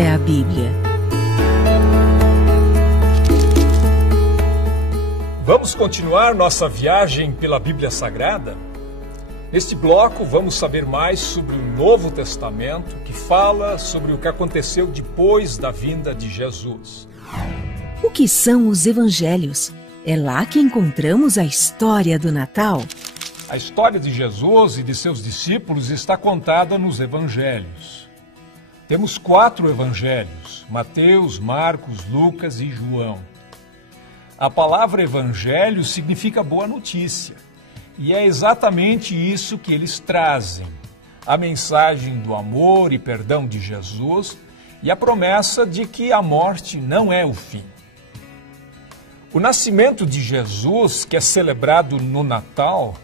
é a Bíblia? Vamos continuar nossa viagem pela Bíblia Sagrada? Neste bloco, vamos saber mais sobre o Novo Testamento, que fala sobre o que aconteceu depois da vinda de Jesus. O que são os Evangelhos? É lá que encontramos a história do Natal. A história de Jesus e de seus discípulos está contada nos Evangelhos. Temos 4 Evangelhos: Mateus, Marcos, Lucas e João. A palavra Evangelho significa boa notícia. E é exatamente isso que eles trazem: a mensagem do amor e perdão de Jesus e a promessa de que a morte não é o fim. O nascimento de Jesus, que é celebrado no Natal,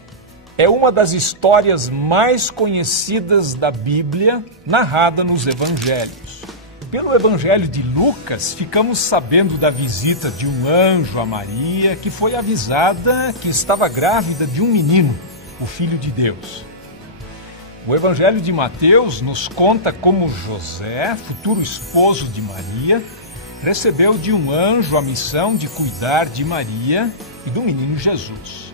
é uma das histórias mais conhecidas da Bíblia, narrada nos Evangelhos. Pelo Evangelho de Lucas, ficamos sabendo da visita de um anjo a Maria, que foi avisada que estava grávida de um menino, o Filho de Deus. O Evangelho de Mateus nos conta como José, futuro esposo de Maria, recebeu de um anjo a missão de cuidar de Maria e do menino Jesus.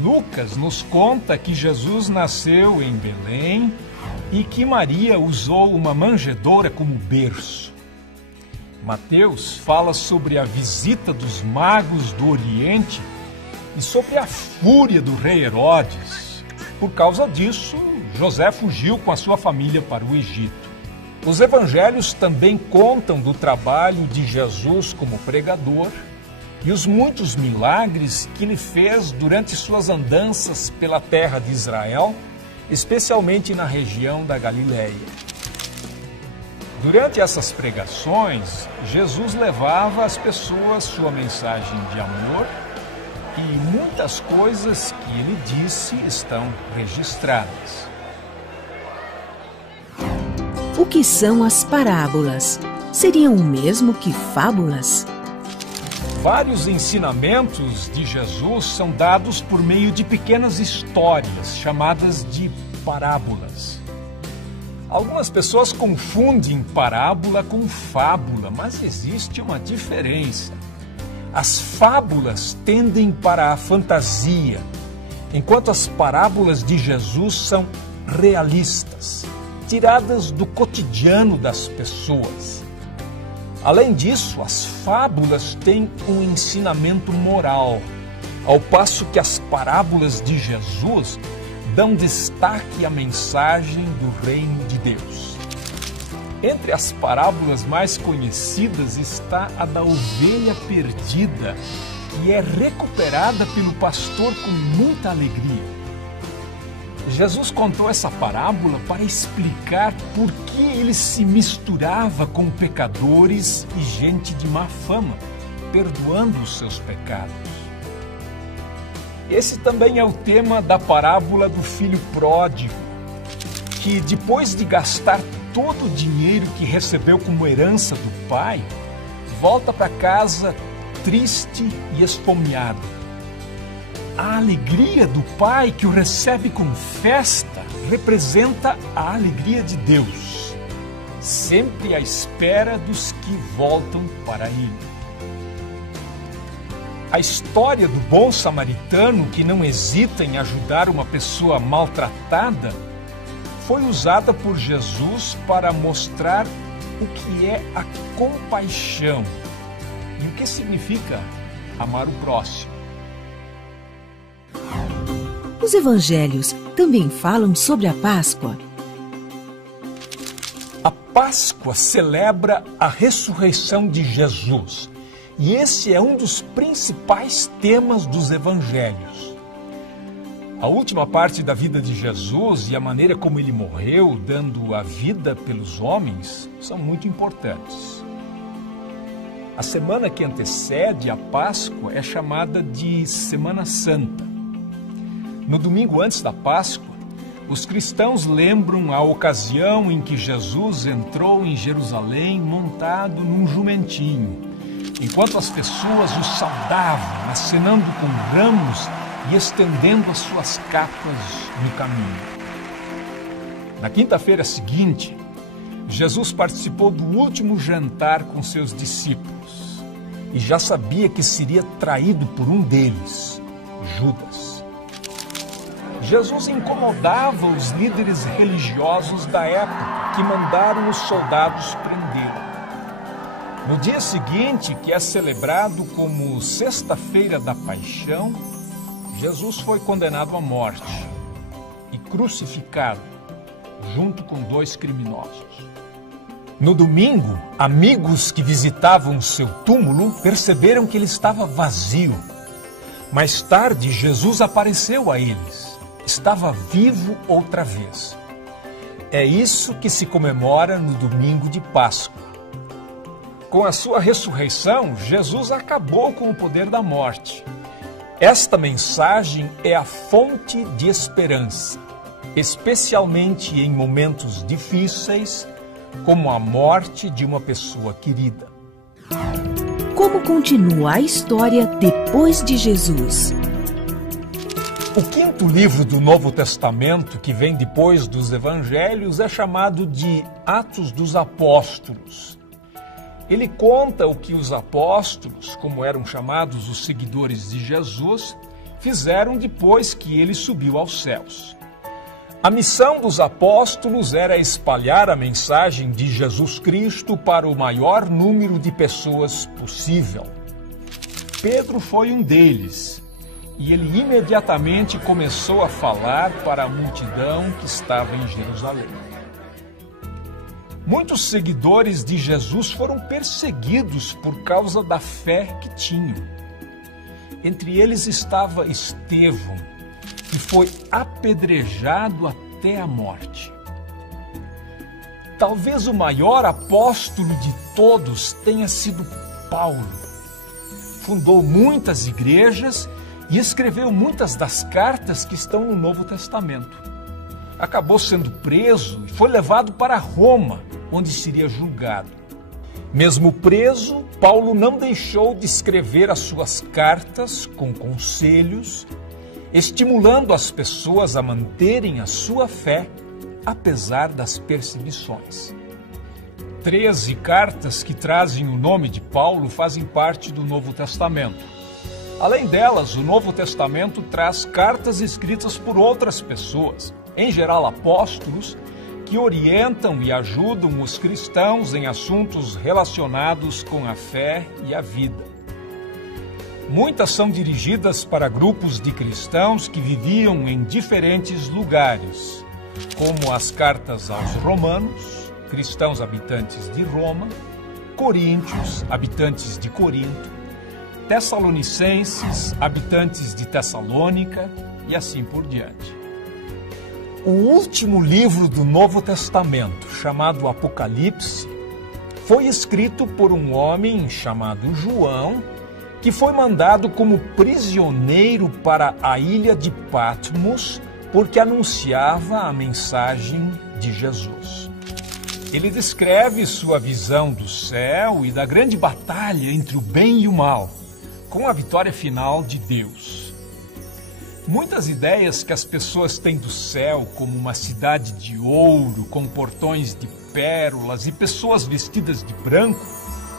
Lucas nos conta que Jesus nasceu em Belém e que Maria usou uma manjedoura como berço. Mateus fala sobre a visita dos magos do Oriente e sobre a fúria do rei Herodes. Por causa disso, José fugiu com a sua família para o Egito. Os evangelhos também contam do trabalho de Jesus como pregador e os muitos milagres que ele fez durante suas andanças pela terra de Israel, especialmente na região da Galileia. Durante essas pregações, Jesus levava às pessoas sua mensagem de amor e muitas coisas que ele disse estão registradas. O que são as parábolas? Seriam o mesmo que fábulas? Vários ensinamentos de Jesus são dados por meio de pequenas histórias, chamadas de parábolas. Algumas pessoas confundem parábola com fábula, mas existe uma diferença. As fábulas tendem para a fantasia, enquanto as parábolas de Jesus são realistas, tiradas do cotidiano das pessoas. Além disso, as fábulas têm um ensinamento moral, ao passo que as parábolas de Jesus dão destaque à mensagem do reino de Deus. Entre as parábolas mais conhecidas está a da ovelha perdida, que é recuperada pelo pastor com muita alegria. Jesus contou essa parábola para explicar por que ele se misturava com pecadores e gente de má fama, perdoando os seus pecados. Esse também é o tema da parábola do filho pródigo, que depois de gastar todo o dinheiro que recebeu como herança do pai, volta para casa triste e esfomeado. A alegria do pai que o recebe com festa representa a alegria de Deus, sempre à espera dos que voltam para ele. A história do bom samaritano que não hesita em ajudar uma pessoa maltratada foi usada por Jesus para mostrar o que é a compaixão e o que significa amar o próximo. Os evangelhos também falam sobre a Páscoa. A Páscoa celebra a ressurreição de Jesus, e esse é um dos principais temas dos evangelhos. A última parte da vida de Jesus e a maneira como ele morreu, dando a vida pelos homens, são muito importantes. A semana que antecede a Páscoa é chamada de Semana Santa. No domingo antes da Páscoa, os cristãos lembram a ocasião em que Jesus entrou em Jerusalém montado num jumentinho, enquanto as pessoas o saudavam, acenando com ramos e estendendo as suas capas no caminho. Na quinta-feira seguinte, Jesus participou do último jantar com seus discípulos e já sabia que seria traído por um deles, Judas. Jesus incomodava os líderes religiosos da época, que mandaram os soldados prendê-lo. No dia seguinte, que é celebrado como Sexta-feira da Paixão, Jesus foi condenado à morte e crucificado, junto com 2 criminosos. No domingo, amigos que visitavam seu túmulo perceberam que ele estava vazio. Mais tarde, Jesus apareceu a eles. Estava vivo outra vez. É isso que se comemora no domingo de Páscoa. Com a sua ressurreição, Jesus acabou com o poder da morte. Esta mensagem é a fonte de esperança, especialmente em momentos difíceis, como a morte de uma pessoa querida. Como continua a história depois de Jesus? O 5º livro do Novo Testamento, que vem depois dos Evangelhos, é chamado de Atos dos Apóstolos. Ele conta o que os apóstolos, como eram chamados os seguidores de Jesus, fizeram depois que ele subiu aos céus. A missão dos apóstolos era espalhar a mensagem de Jesus Cristo para o maior número de pessoas possível. Pedro foi um deles. E ele imediatamente começou a falar para a multidão que estava em Jerusalém. Muitos seguidores de Jesus foram perseguidos por causa da fé que tinham. Entre eles estava Estevão, que foi apedrejado até a morte. Talvez o maior apóstolo de todos tenha sido Paulo. Fundou muitas igrejas e escreveu muitas das cartas que estão no Novo Testamento. Acabou sendo preso e foi levado para Roma, onde seria julgado. Mesmo preso, Paulo não deixou de escrever as suas cartas com conselhos, estimulando as pessoas a manterem a sua fé, apesar das perseguições. 13 cartas que trazem o nome de Paulo fazem parte do Novo Testamento. Além delas, o Novo Testamento traz cartas escritas por outras pessoas, em geral apóstolos, que orientam e ajudam os cristãos em assuntos relacionados com a fé e a vida. Muitas são dirigidas para grupos de cristãos que viviam em diferentes lugares, como as cartas aos Romanos, cristãos habitantes de Roma, Coríntios, habitantes de Corinto, Tessalonicenses, habitantes de Tessalônica e assim por diante. O último livro do Novo Testamento, chamado Apocalipse, foi escrito por um homem chamado João, que foi mandado como prisioneiro para a ilha de Patmos, porque anunciava a mensagem de Jesus. Ele descreve sua visão do céu e da grande batalha entre o bem e o mal, com a vitória final de Deus. Muitas ideias que as pessoas têm do céu, como uma cidade de ouro, com portões de pérolas e pessoas vestidas de branco,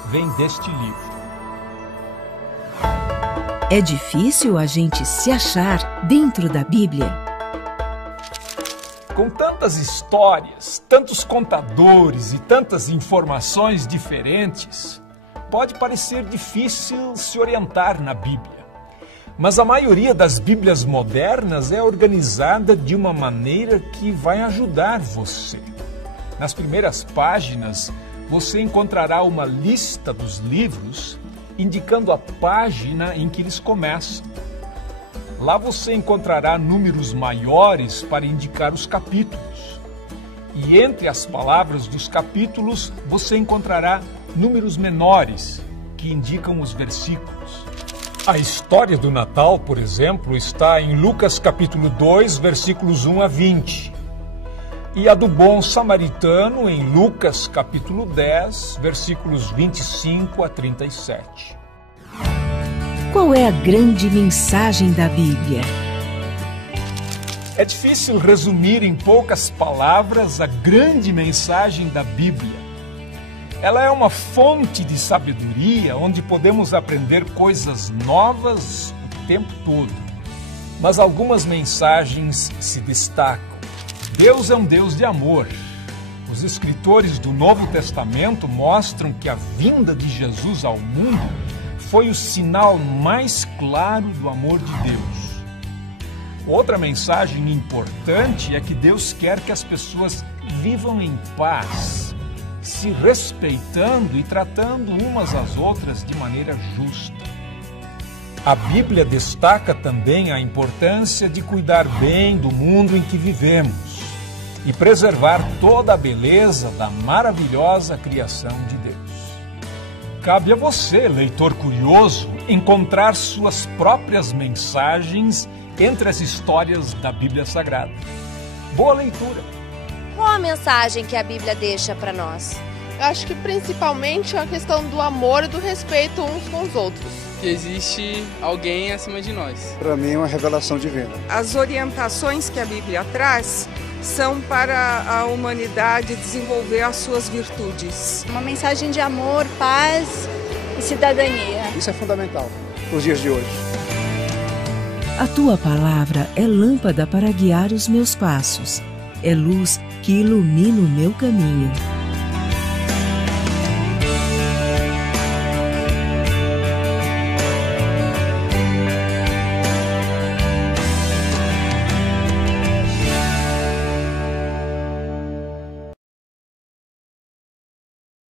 vêm deste livro. É difícil a gente se achar dentro da Bíblia. Com tantas histórias, tantos contadores e tantas informações diferentes, pode parecer difícil se orientar na Bíblia. Mas a maioria das Bíblias modernas é organizada de uma maneira que vai ajudar você. Nas primeiras páginas, você encontrará uma lista dos livros, indicando a página em que eles começam. Lá você encontrará números maiores para indicar os capítulos. E entre as palavras dos capítulos, você encontrará números menores, que indicam os versículos. A história do Natal, por exemplo, está em Lucas capítulo 2, versículos 1 a 20. E a do bom samaritano em Lucas capítulo 10, versículos 25 a 37. Qual é a grande mensagem da Bíblia? É difícil resumir em poucas palavras a grande mensagem da Bíblia. Ela é uma fonte de sabedoria onde podemos aprender coisas novas o tempo todo. Mas algumas mensagens se destacam. Deus é um Deus de amor. Os escritores do Novo Testamento mostram que a vinda de Jesus ao mundo foi o sinal mais claro do amor de Deus. Outra mensagem importante é que Deus quer que as pessoas vivam em paz, se respeitando e tratando umas às outras de maneira justa. A Bíblia destaca também a importância de cuidar bem do mundo em que vivemos e preservar toda a beleza da maravilhosa criação de Deus. Cabe a você, leitor curioso, encontrar suas próprias mensagens entre as histórias da Bíblia Sagrada. Boa leitura! Qual a mensagem que a Bíblia deixa para nós? Eu acho que principalmente a questão do amor e do respeito uns com os outros. Que existe alguém acima de nós. Para mim é uma revelação divina. As orientações que a Bíblia traz são para a humanidade desenvolver as suas virtudes. Uma mensagem de amor, paz e cidadania. Isso é fundamental nos dias de hoje. A tua palavra é lâmpada para guiar os meus passos, é luz que ilumina o meu caminho.